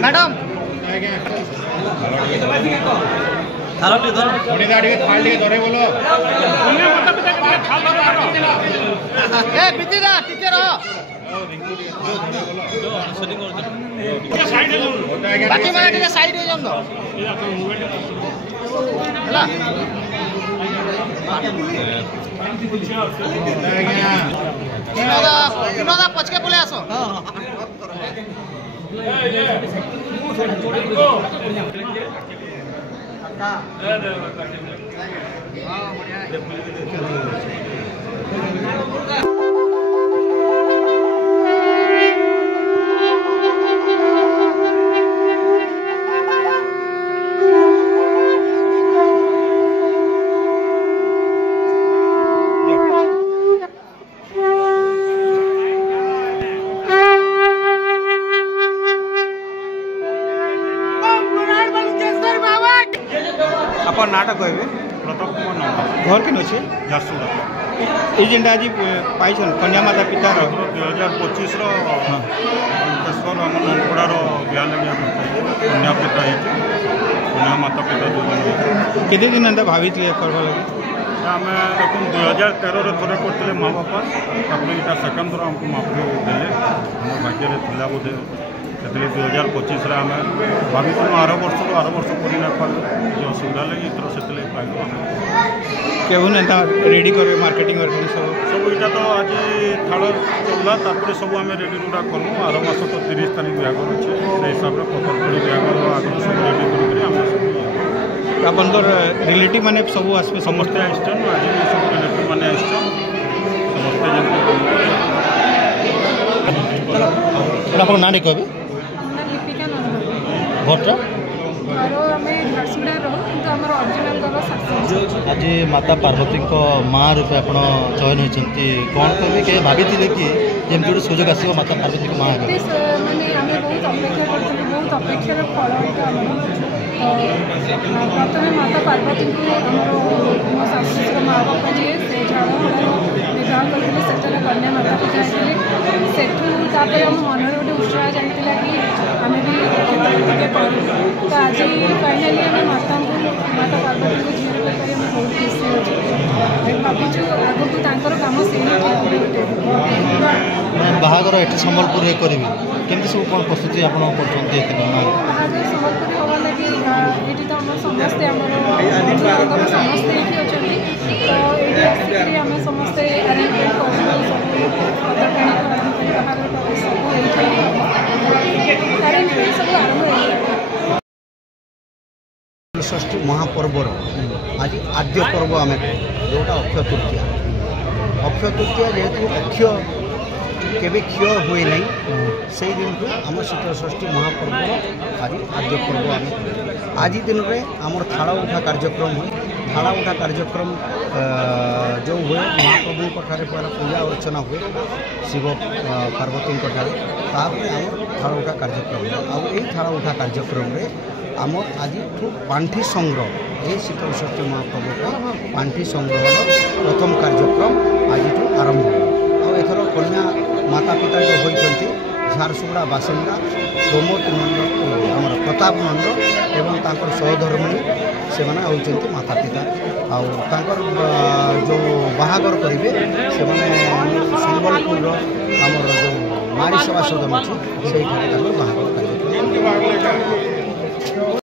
madam बोलो बाकी मैंने साइड हो जाओ विनोदा पचके बोले आसो अपन नाटक कहबे प्रताप कुमार नाटक घर के अच्छे झारसुगुड़ा ये जेनटा आज पाई कन्या माता पिता 2025 अंकेश्वर आम ननपड़ार बयान भी आम कन्या पिता कन्या माता पिता केते दिन एंता भाभी करवा लगे आम देखो 2013 थे करते माँ बापा यहाँ सेकेंड थर आमको माफी देले आम भाग्य था बोधे से 2025 आम भाभी आर वर्ष कर असुविधा लगे से पाइल केहून एंता रेडी कर मार्केटिंग सब सब यहाँ तो आज थाल चलला तापर सब आम रेडी रूडा करूँ आर मास तो 30 तारीख बागर अच्छे से हिसाब से पकड़ बागर आगे सब रेडी कर रिलेटिव मैंने सब आसपे समस्ते आसछन आज सब रिलेटिव मैंने आसछन समस्ते आप ना कहबे लिपिका नंद घरटा आज माता पार्वती माँ रूपे आप चयन होती कौन कहे कि भाभी कि जमी गोटे सुजोग आस माता पार्वती माँ बहुत अपेक्षार फल प्रथम माता पार्वती मो शाशु माँ बापा जी से झाड़ विवाह करते से कन्या माता पिता से आम मन गोटे उत्साह जाता कि आम भी करूँ तो आज फाइनाली आम माता पार्वती को झील कर बहुत खुशी अच्छे भावुँ आगू तर कम से बाहागर ये संबलपुर करी केमती सब कौन प्रस्तुति आप बाहागर संबलपुर हवा लगे ये तो आम समस्ते समस्ते ये अच्छा तो ये आम समस्ते अरेंजमेंट षष्ठी महापर्वर आज आद्य पर्व आम जोटा अक्षय तृतीया जेहेतु अक्षय केवे क्षय हुए नहीं से दिन को आम शीतलषष्ठी महापर्व आज आद्य पर्व आम आज दिन में आमर थाड़ा उठा कार्यक्रम हुए थाड़ा उठा कार्यक्रम जो हुए महाप्रभु पहला पूजा अर्चना हुए शिव पार्वती आम थाड़ा उठा कार्यक्रम हुए थाड़ा उठा कार्यक्रम आम आज पांठी संग्रह ये शीतलषष्ठी महाप्रभु पांठी संग्रह प्रथम कार्यक्रम आज आरंभ एथर कन्या माता पिता जो होती झारसुगुड़ा बासिंदा प्रमोद नंद आम प्रताप नंद एवं तांकर सहधर्मिणी से होती माता पिता आर जो बाहागर करेंगे से संबलपुर आमर जो मारी सभा सदन अच्छी से बाहागर कार्यक्रम